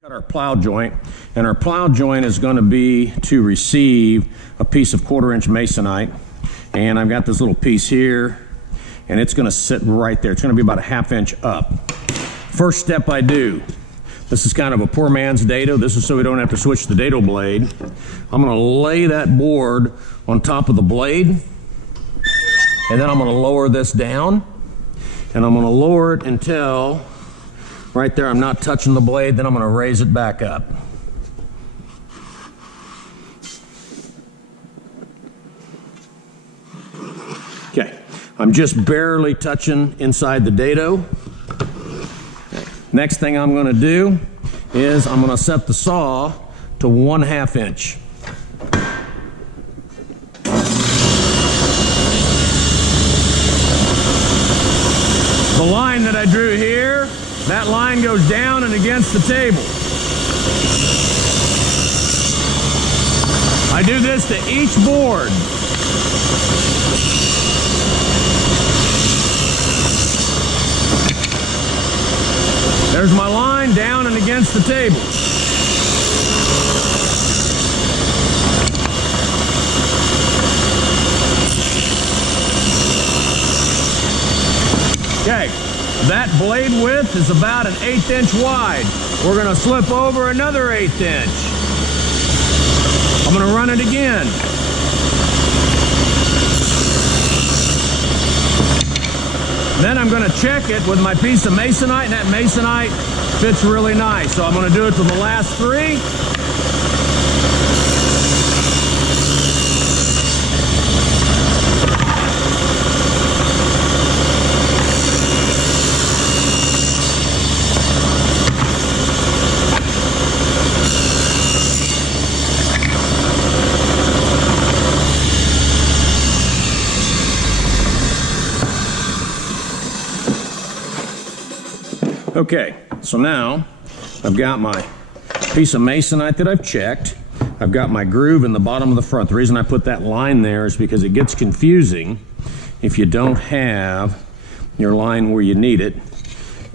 Got our plow joint, and our plow joint is going to be to receive a piece of 1/4-inch masonite, and I've got this little piece here, and it's going to sit right there. It's going to be about a 1/2 inch up. First step I do, this is kind of a poor man's dado. This is so we don't have to switch the dado blade. I'm going to lay that board on top of the blade, and then I'm going to lower this down, and I'm going to lower it until right there I'm not touching the blade. Then I'm going to raise it back up. Okay, I'm just barely touching inside the dado. Next thing I'm going to do is I'm going to set the saw to 1/2 inch. The line that I drew here, that line goes down and against the table. I do this to each board. There's my line down and against the table. Okay, that blade width is about an 1/8 inch wide. We're going to slip over another 1/8 inch. I'm going to run it again. Then I'm going to check it with my piece of masonite, and that masonite fits really nice. So I'm going to do it to the last 3. Okay, so now I've got my piece of masonite that I've checked. I've got my groove in the bottom of the front. The reason I put that line there is because it gets confusing if you don't have your line where you need it,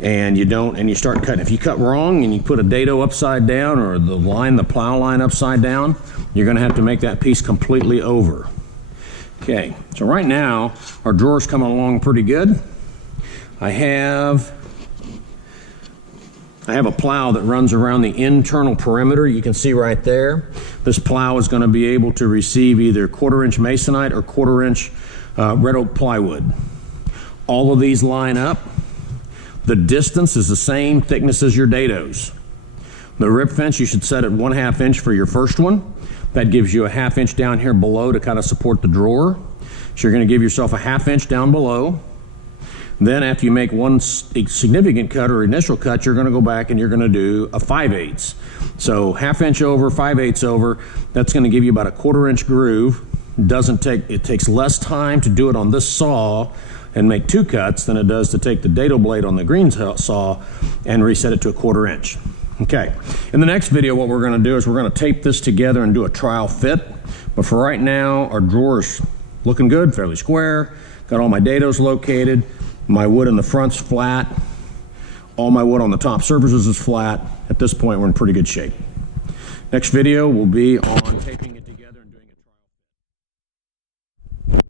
and you start cutting. If you cut wrong and you put a dado upside down, or the plow line upside down, you're going to have to make that piece completely over. Okay, so right now our drawer's coming along pretty good. I have a plow that runs around the internal perimeter. You can see right there. This plow is going to be able to receive either 1/4-inch masonite or 1/4-inch red oak plywood. All of these line up. The distance is the same thickness as your dados. The rip fence you should set at 1/2 inch for your first one. That gives you a 1/2 inch down here below to kind of support the drawer. So you're going to give yourself a 1/2 inch down below. Then after you make one significant cut or initial cut, you're going to go back and you're going to do a 5/8. So 1/2 inch over, 5/8 over, that's going to give you about a 1/4 inch groove. It takes less time to do it on this saw and make 2 cuts than it does to take the dado blade on the green saw and reset it to a 1/4 inch. Okay, in the next video what we're going to do is we're going to tape this together and do a trial fit. But for right now, our drawer's looking good, fairly square. Got all my dados located. My wood in the front's flat. All my wood on the top surfaces is flat. At this point, we're in pretty good shape. Next video will be on taping